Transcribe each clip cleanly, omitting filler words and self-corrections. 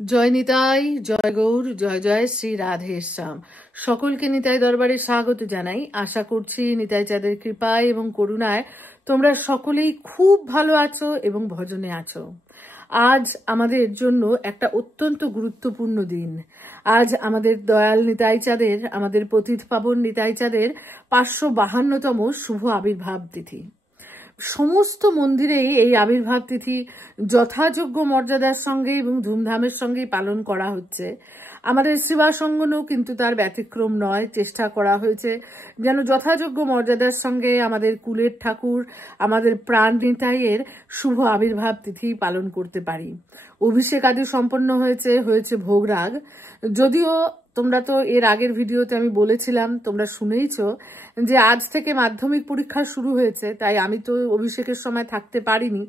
জয় নিতাই, জয় গৌর, জয় জয় শ্রী রাধেশ্যাম। সকলকে নিতাই দরবারে স্বাগত জানাই। আশা করছি নিতাই চাঁদের কৃপায় এবং করুণায় তোমরা সকলেই খুব ভালো আছো এবং ভজনে আছো। আজ আমাদের জন্য একটা অত্যন্ত গুরুত্বপূর্ণ দিন। আজ আমাদের দয়াল নিতাই চাঁদের, আমাদের পতিত পাবন নিতাই চাঁদের 552তম শুভ আবির্ভাব তিথি। সমস্ত মন্দিরেই এই আবির্ভাব তিথি যথাযোগ্য মর্যাদার সঙ্গে এবং ধুমধামের সঙ্গেই পালন করা হচ্ছে। আমাদের সেবাসঙ্গনও কিন্তু তার ব্যতিক্রম নয়। চেষ্টা করা হয়েছে যেন যথাযোগ্য মর্যাদার সঙ্গে আমাদের কুলের ঠাকুর, আমাদের প্রাণ নিতাইয়ের শুভ আবির্ভাব তিথি পালন করতে পারি। অভিষেক আদি সম্পন্ন হয়েছে ভোগরাগ। যদিও তোমরা তো এর আগের ভিডিওতে আমি বলেছিলাম, তোমরা শুনেইছো যে আজ থেকে মাধ্যমিক পরীক্ষা শুরু হয়েছে, তাই আমি তো অভিষেকের সময় থাকতে পারিনি।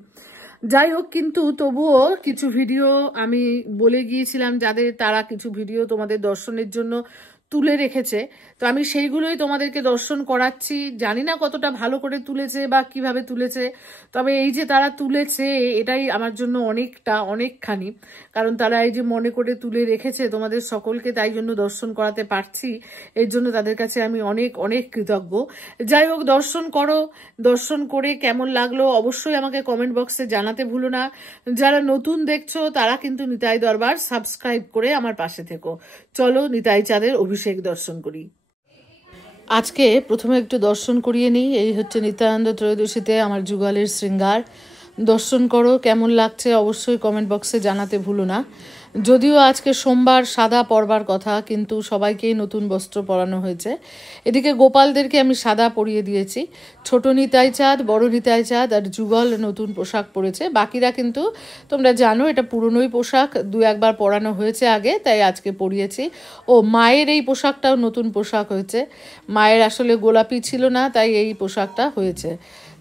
যাই হোক, কিন্তু তবুও কিছু ভিডিও আমি বলে গিয়েছিলাম তারা কিছু ভিডিও তোমাদের দর্শনের জন্য তুলে রেখেছে, তো আমি সেইগুলোই তোমাদেরকে দর্শন করাচ্ছি। জানি না কতটা ভালো করে তুলেছে বা কিভাবে তুলেছে, তবে এই যে তারা তুলেছে এটাই আমার জন্য অনেকখানি, কারণ তারা এই যে মনে করে তুলে রেখেছে তোমাদের সকলকে, তাই জন্য দর্শন করাতে পারছি। এর জন্য তাদের কাছে আমি অনেক কৃতজ্ঞ। যাই হোক, দর্শন করো। দর্শন করে কেমন লাগলো অবশ্যই আমাকে কমেন্ট বক্সে জানাতে ভুলো না। যারা নতুন দেখছো তারা কিন্তু নিতাই দরবার সাবস্ক্রাইব করে আমার পাশে থেকো। চলো নিতাই চাঁদের অভিষেক দর্শন করি। আজকে প্রথমে একটু দর্শন করিয়ে নিই। এই হচ্ছে নিত্যানন্দ ত্রয়োদশীতে আমার যুগলের শৃঙ্গার। দর্শন করো, কেমন লাগছে অবশ্যই কমেন্ট বক্সে জানাতে ভুলো না। যদিও আজকে সোমবার, সাদা পরবার কথা, কিন্তু সবাইকেই নতুন বস্ত্র পরানো হয়েছে। এদিকে গোপালদেরকে আমি সাদা পরিয়ে দিয়েছি। ছোট নিতাই চাঁদ, বড় নিতাই চাঁদ আর যুগল নতুন পোশাক পরেছে। বাকিরা কিন্তু তোমরা জানো এটা পুরনোই পোশাক, দু একবার পরানো হয়েছে আগে, তাই আজকে পরিয়েছি। ও মায়ের এই পোশাকটাও নতুন পোশাক হয়েছে। মায়ের আসলে গোলাপি ছিল না, তাই এই পোশাকটা হয়েছে।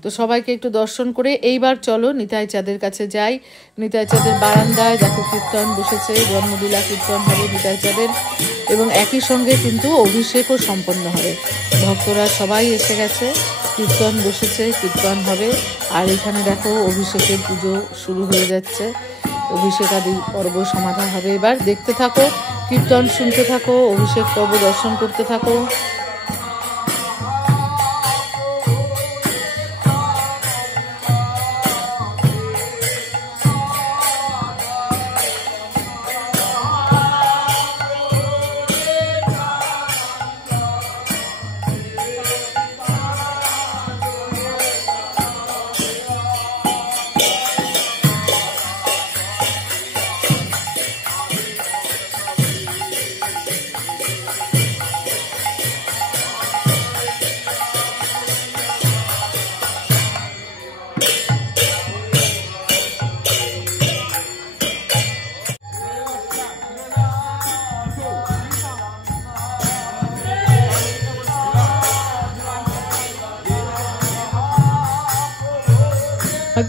তো সবাইকে একটু দর্শন করে এইবার চলো নিতাই চাঁদের কাছে যাই। নিতাই চাঁদের বারান্দায় দেখো কীর্তন বসেছে, জন্মলীলা কীর্তন হবে নিতাই চাঁদের, এবং একই সঙ্গে কিন্তু অভিষেকও সম্পন্ন হবে। ভক্তরা সবাই এসে গেছে, কীর্তন বসেছে, কীর্তন হবে। আর এখানে দেখো অভিষেকের পুজো শুরু হয়ে যাচ্ছে। অভিষেক আদি পর্ব সমাধা হবে। এবার দেখতে থাকো, কীর্তন শুনতে থাকো, অভিষেক পর্ব দর্শন করতে থাকো।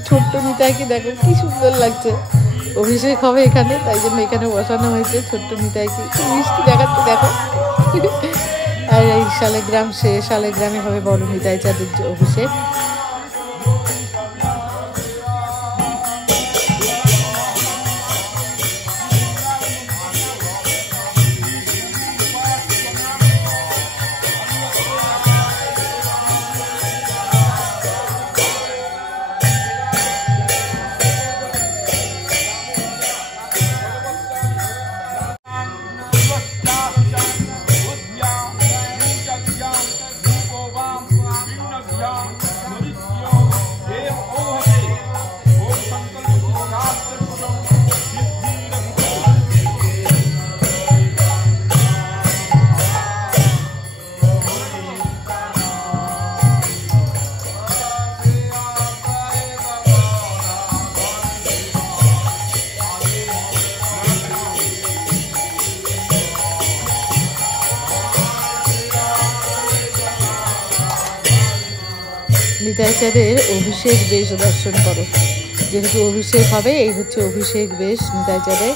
ছোট্ট নিতাইকে দেখো কি সুন্দর লাগছে। অভিষেক হবে এখানে, তাই জন্য এখানে বসানো হয়েছে ছোট্ট নিতাইকে। কি মিষ্টি দেখাচ্ছে দেখো। আর এই শালেগ্রামে হবে বড় নিতাই চাঁদের অভিষেক। নিতাই চাঁদের অভিষেক বেশ দর্শন করো। যেহেতু অভিষেক হবে, এই হচ্ছে অভিষেক বেশ নিতাই চাঁদের।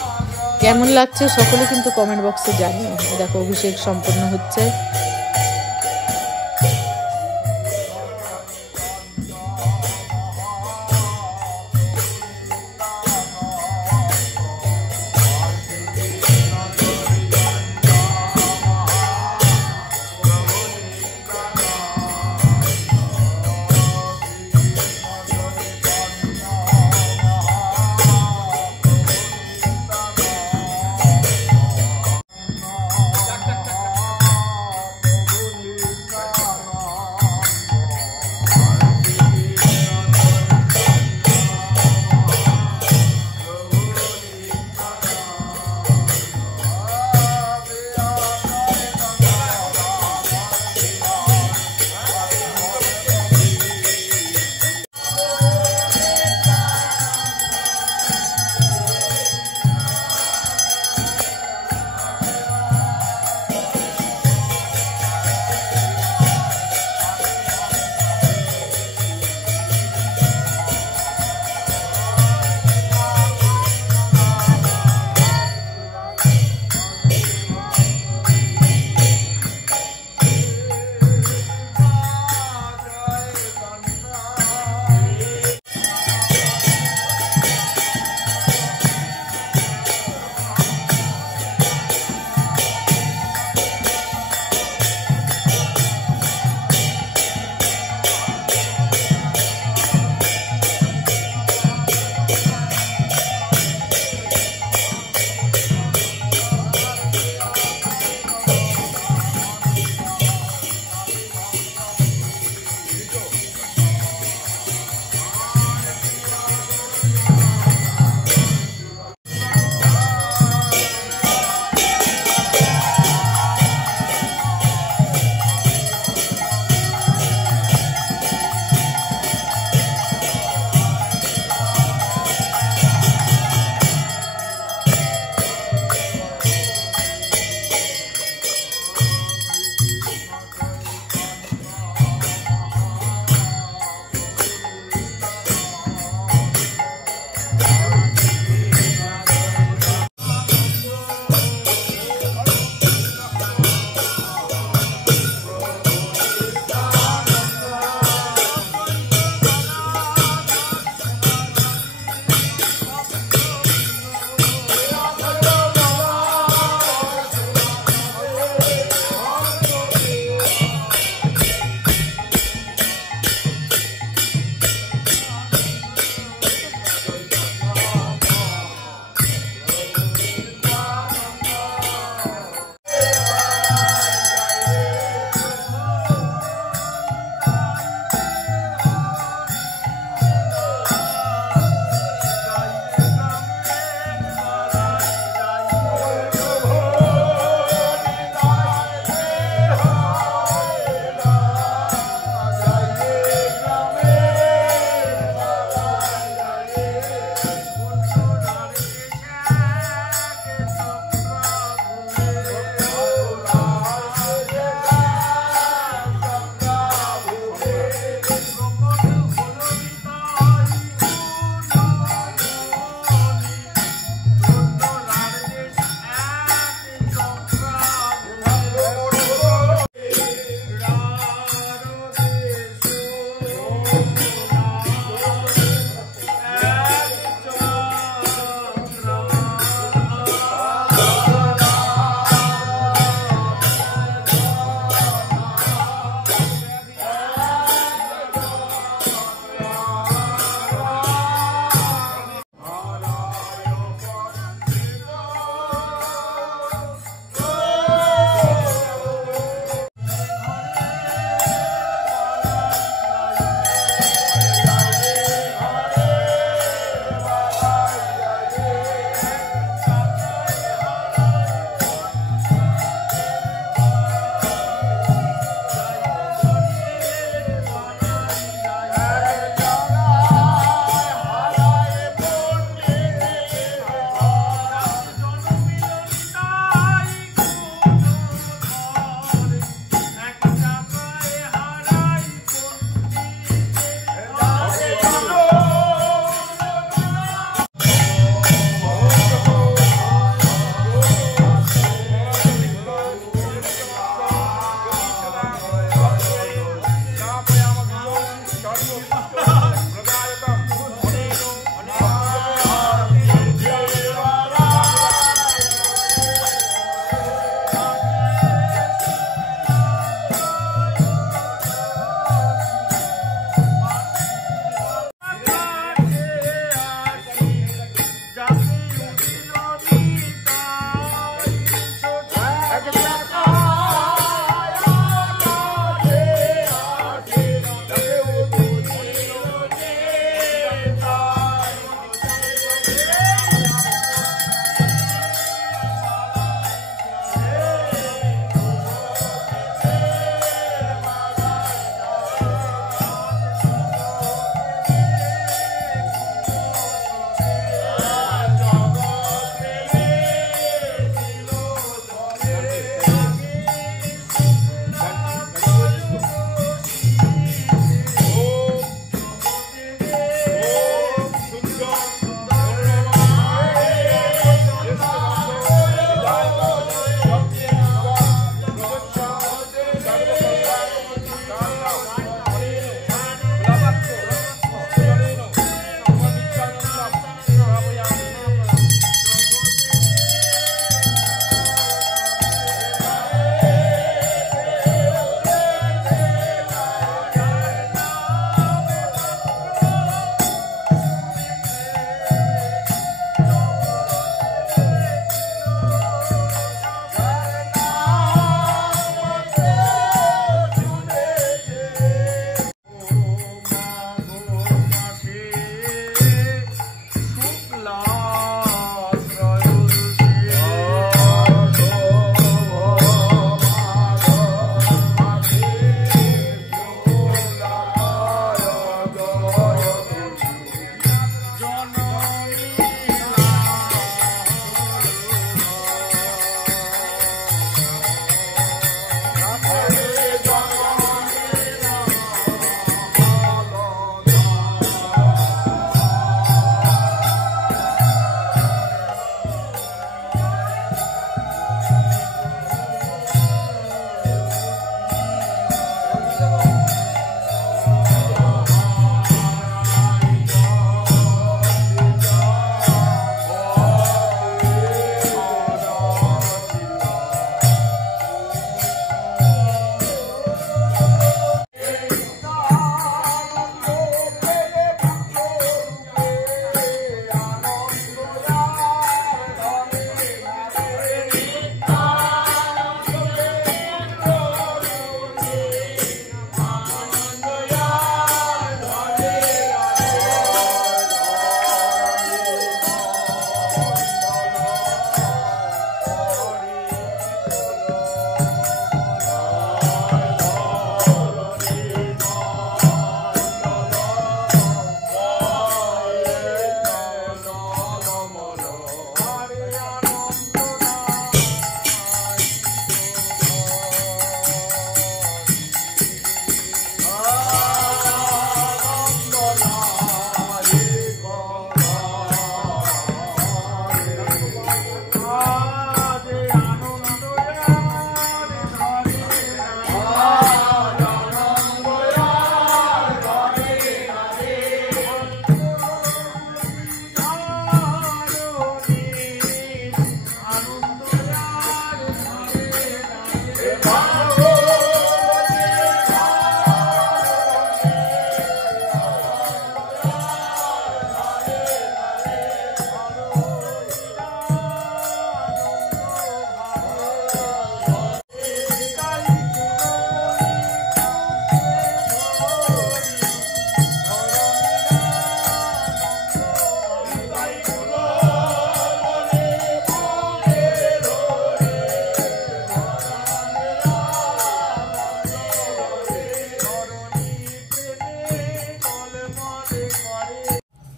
কেমন লাগছে সকলে কিন্তু কমেন্ট বক্সে জানিও। দেখো অভিষেক সম্পন্ন হচ্ছে।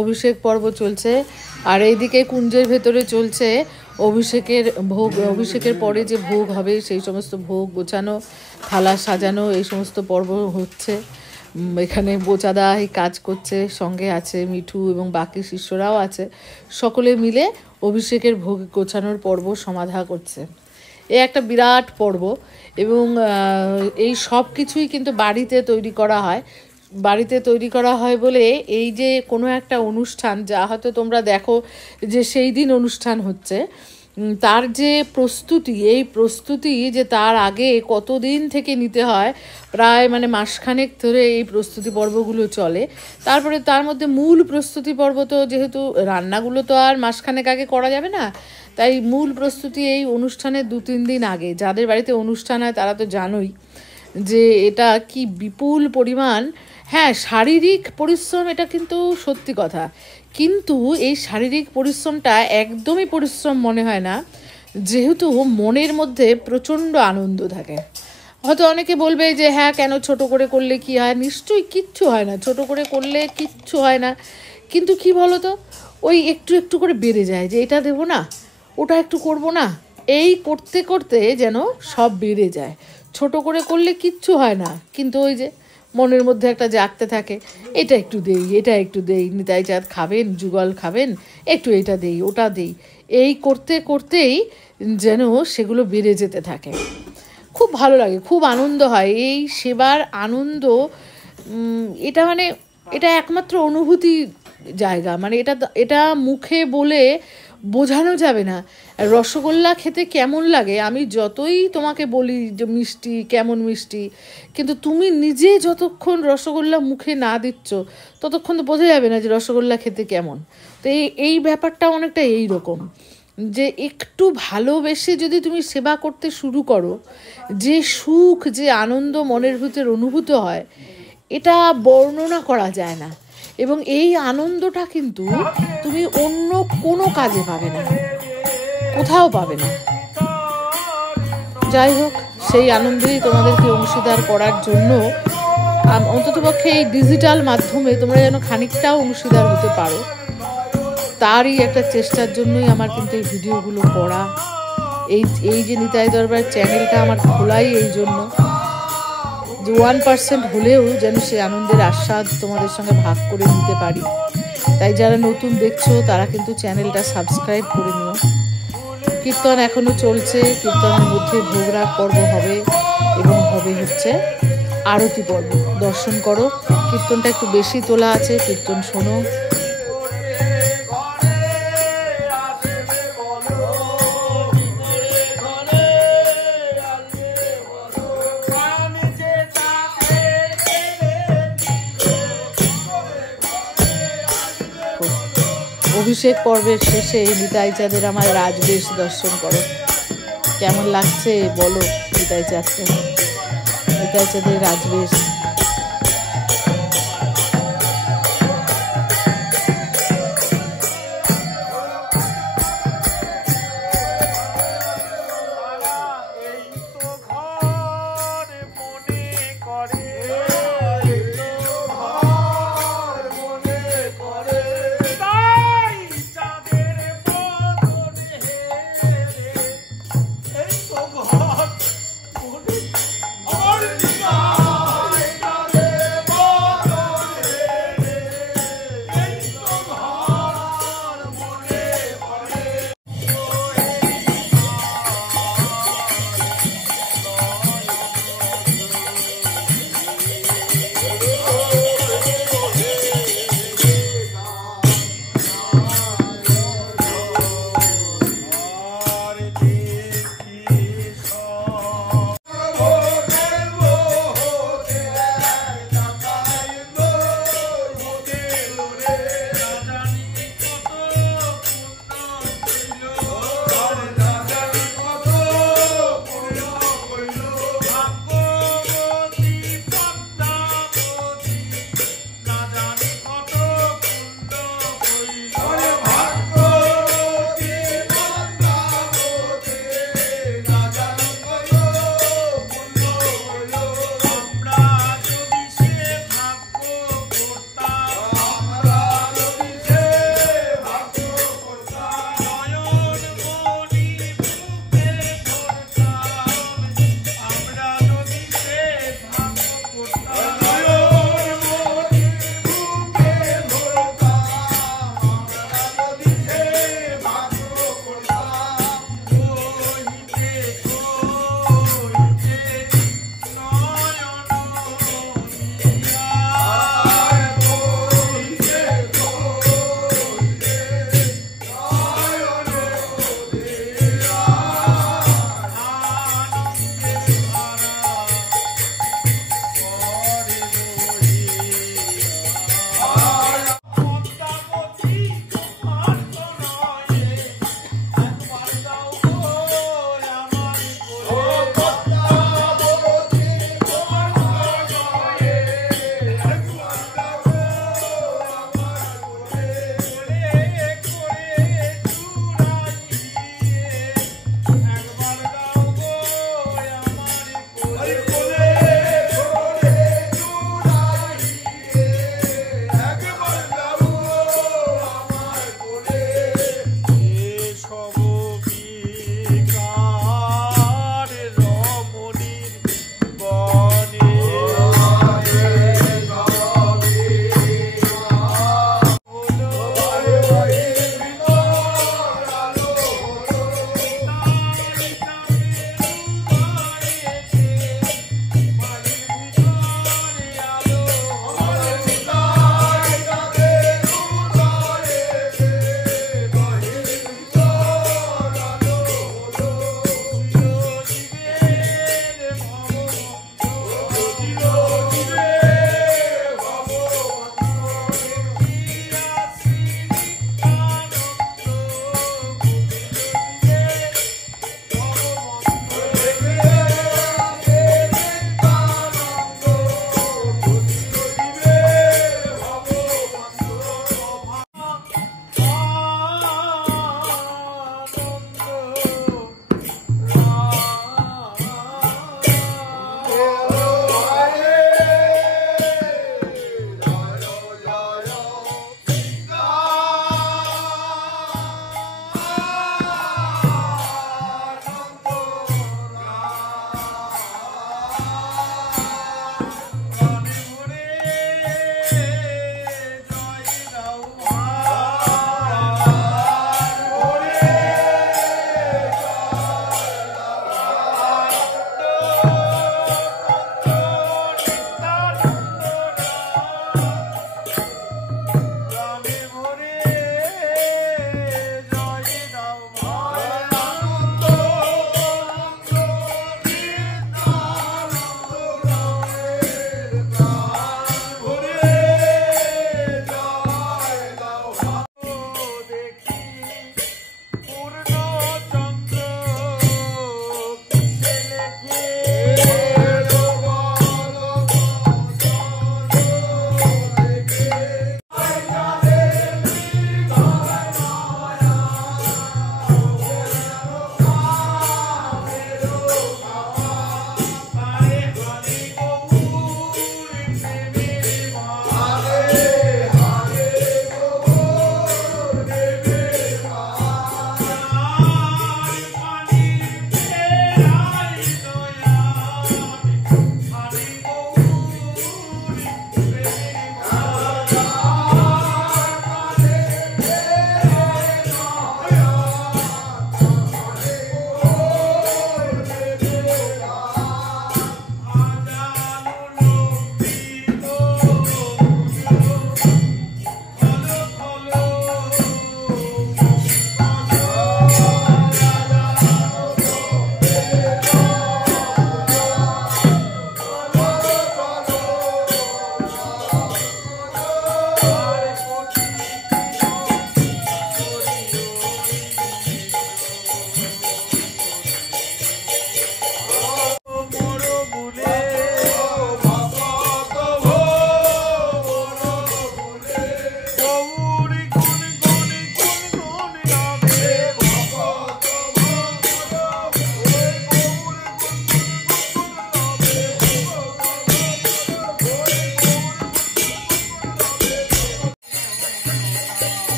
অভিষেক পর্ব চলছে, আর এইদিকে কুঞ্জের ভেতরে চলছে অভিষেকের ভোগ। অভিষেকের পরে যে ভোগ হবে সেই সমস্ত ভোগ গোছানো, থালা সাজানো, এই সমস্ত পর্ব হচ্ছে। এখানে বোচাদা এই কাজ করছে, সঙ্গে আছে মিঠু এবং বাকি শিষ্যরাও আছে। সকলে মিলে অভিষেকের ভোগ গোছানোর পর্ব সমাধা করছে। এ একটা বিরাট পর্ব, এবং এই সব কিছুই কিন্তু বাড়িতে তৈরি করা হয়। বাড়িতে তৈরি করা হয় বলে এই যে কোনো একটা অনুষ্ঠান, যা হয়তো তোমরা দেখো যে সেই দিন অনুষ্ঠান হচ্ছে, তার যে প্রস্তুতি, এই প্রস্তুতি যে তার আগে কতদিন থেকে নিতে হয়, প্রায় মানে মাসখানেক ধরে এই প্রস্তুতি পর্বগুলো চলে। তারপরে তার মধ্যে মূল প্রস্তুতি পর্ব তো, যেহেতু রান্নাগুলো তো আর মাসখানেক আগে করা যাবে না, তাই মূল প্রস্তুতি এই অনুষ্ঠানের 2-3 দিন আগে। যাদের বাড়িতে অনুষ্ঠান হয় তারা তো জানোই যে এটা কি বিপুল পরিমাণ। হ্যাঁ, শারীরিক পরিশ্রম, এটা কিন্তু সত্যি কথা, কিন্তু এই শারীরিক পরিশ্রমটা একদমই পরিশ্রম মনে হয় না, যেহেতু মনের মধ্যে প্রচণ্ড আনন্দ থাকে। হয়তো অনেকে বলবে যে হ্যাঁ, কেন ছোট করে করলে কি হয়? নিশ্চয়ই কিচ্ছু হয় না, ছোট করে করলে কিচ্ছু হয় না। কিন্তু কি বলো তো, ওই একটু একটু করে বেড়ে যায়, যে এটা দেবো না, ওটা একটু করব না, এই করতে করতে যেন সব বেড়ে যায়। ছোট করে করলে কিচ্ছু হয় না, কিন্তু ওই যে মনের মধ্যে একটা জাগতে থাকে, এটা একটু দেই, এটা একটু দেই, নিতাই চাঁদ খাবেন, যুগল খাবেন, একটু এটা দেই, ওটা দেই, এই করতে করতেই যেন সেগুলো বেড়ে যেতে থাকে। খুব ভালো লাগে, খুব আনন্দ হয় এই সেবার আনন্দ। এটা মানে এটা একমাত্র অনুভূতি জায়গা, মানে এটা মুখে বলে বোঝানো যাবে না। রসগোল্লা খেতে কেমন লাগে আমি যতই তোমাকে বলি যে মিষ্টি, কেমন মিষ্টি, কিন্তু তুমি নিজে যতক্ষণ রসগোল্লা মুখে না দিচ্ছ ততক্ষণ তো বোঝা যাবে না যে রসগোল্লা খেতে কেমন। তো এই ব্যাপারটা অনেকটা এই রকম, যে একটু ভালোবেসে যদি তুমি সেবা করতে শুরু করো, যে সুখ, যে আনন্দ মনের ভিতর অনুভূত হয়, এটা বর্ণনা করা যায় না। এবং এই আনন্দটা কিন্তু তুমি অন্য কোনো কাজে পাবে না, কোথাও পাবে না। যাই হোক, সেই আনন্দেই তোমাদেরকে অংশীদার করার জন্য অন্ততপক্ষে এই ডিজিটাল মাধ্যমে তোমরা যেন খানিকটাও অংশীদার হতে পারো, তারই একটা চেষ্টার জন্যই আমার কিন্তু এই ভিডিওগুলো করা। এই যে নিতাই দরবার চ্যানেলটা আমার খোলাই এই জন্য, যে 1% হলেও যেন সে আনন্দের আস্বাদ তোমাদের সঙ্গে ভাগ করে নিতে পারি। তাই যারা নতুন দেখছো তারা কিন্তু চ্যানেলটা সাবস্ক্রাইব করে নিও। কীর্তন এখনও চলছে, কীর্তনের মধ্যে ভোগরাগ পর্ব হবে, এবং হবে হচ্ছে আরতি পর্ব। দর্শন করো, কীর্তনটা একটু বেশি তোলা আছে, কীর্তন শোনো। অভিষেক পর্বের শেষে নিতাই চাঁদের আমার রাজবেশ দর্শন করো, কেমন লাগছে বলো নিতাই চাঁদকে, নিতাই চাঁদের রাজবেশ।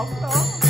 없어.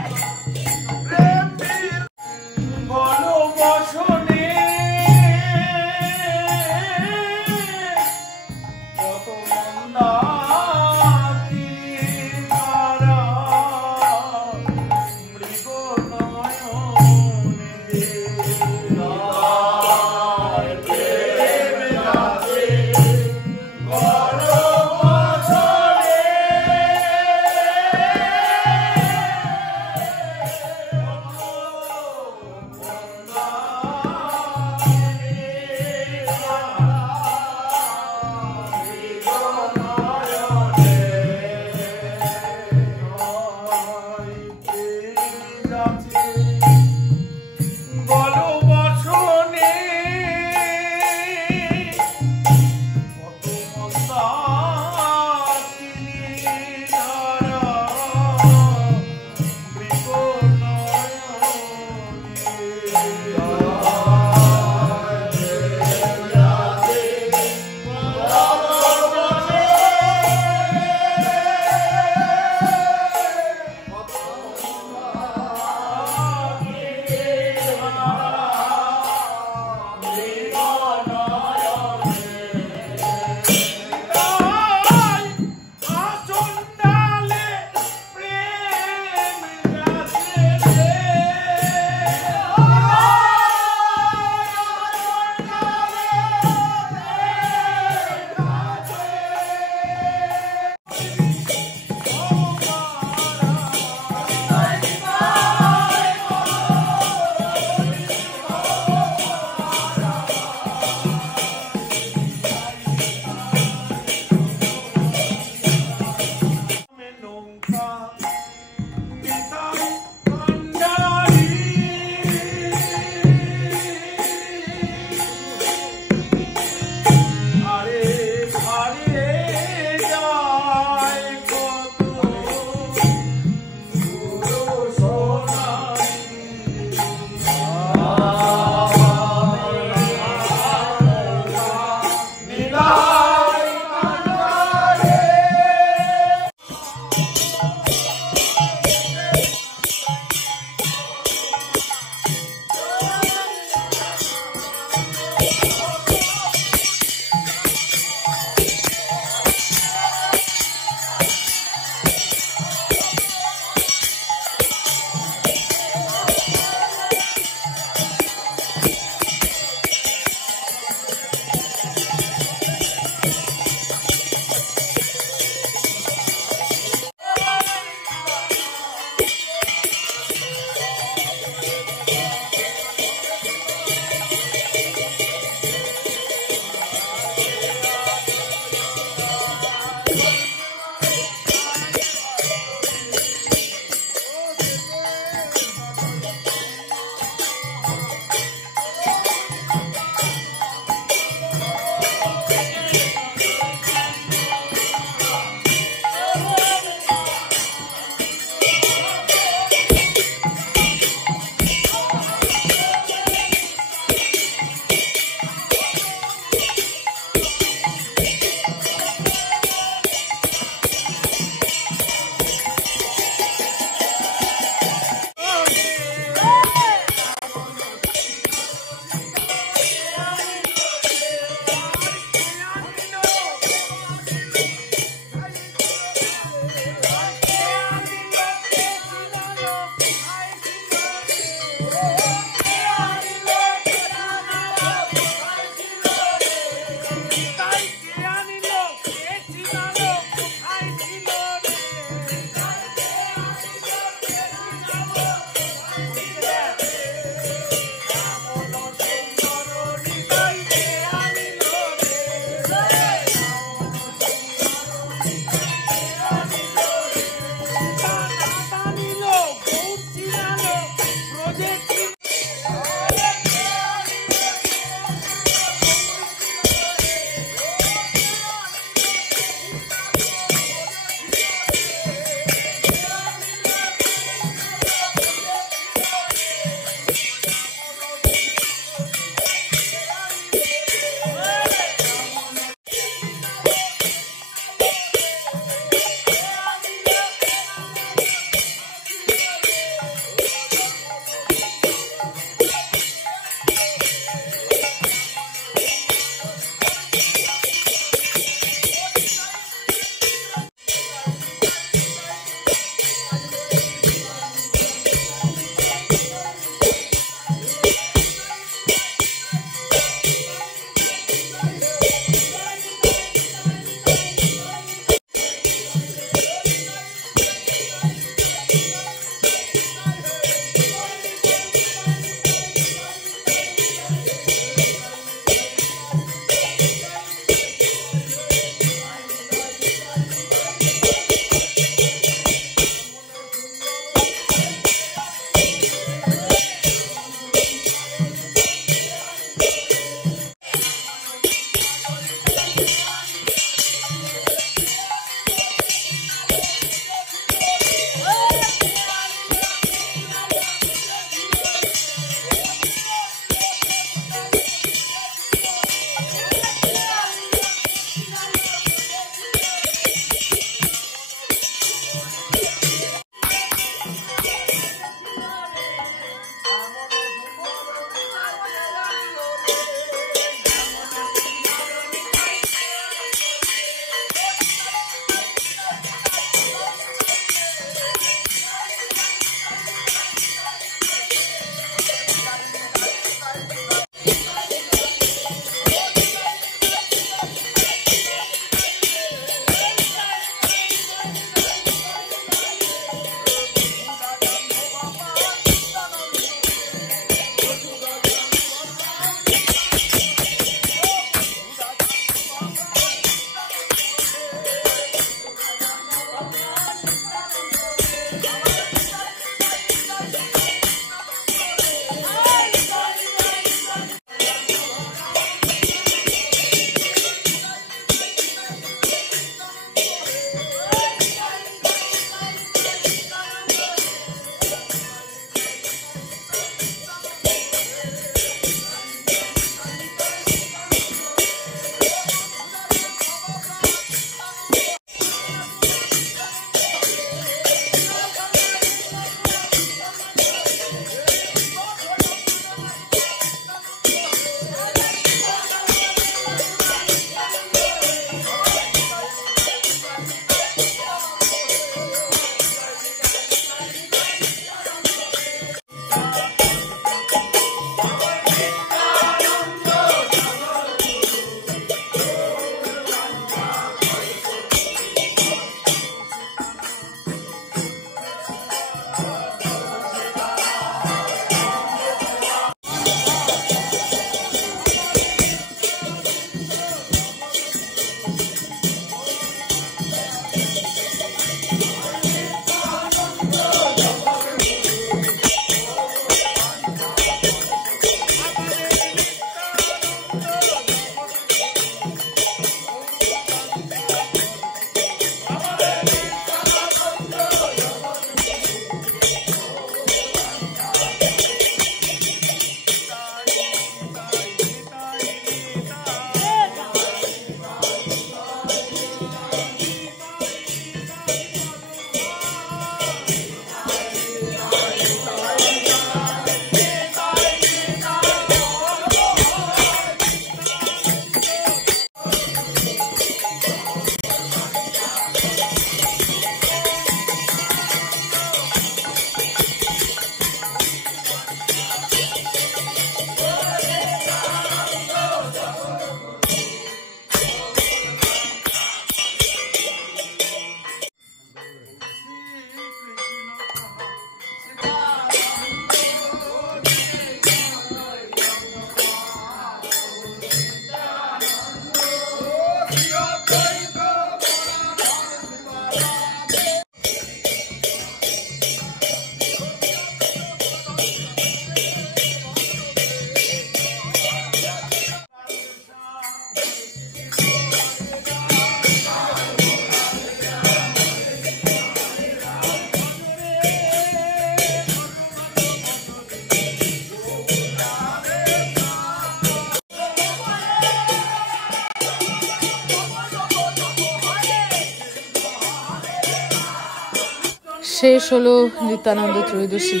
শেষ হলো নিত্যানন্দ ত্রয়োদশী,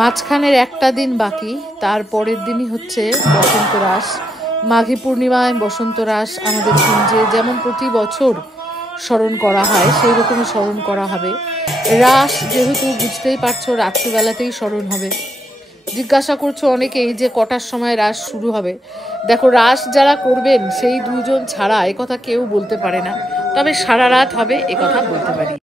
মাঝখানের একটা দিন বাকি, তার পরের দিনই হচ্ছে বসন্ত রাস। মাঘী পূর্ণিমায় বসন্ত রাস আমাদের কুঞ্জে যেমন প্রতি বছর স্মরণ করা হয় সেই রকমই স্মরণ করা হবে। রাস যেহেতু বুঝতেই পারছো রাত্রিবেলাতেই স্মরণ হবে। জিজ্ঞাসা করছো অনেকেই যে কটার সময় রাস শুরু হবে। দেখো, রাস যারা করবেন সেই দুজন ছাড়া একথা কেউ বলতে পারে না, তবে সারা রাত হবে একথা বলতে পারি।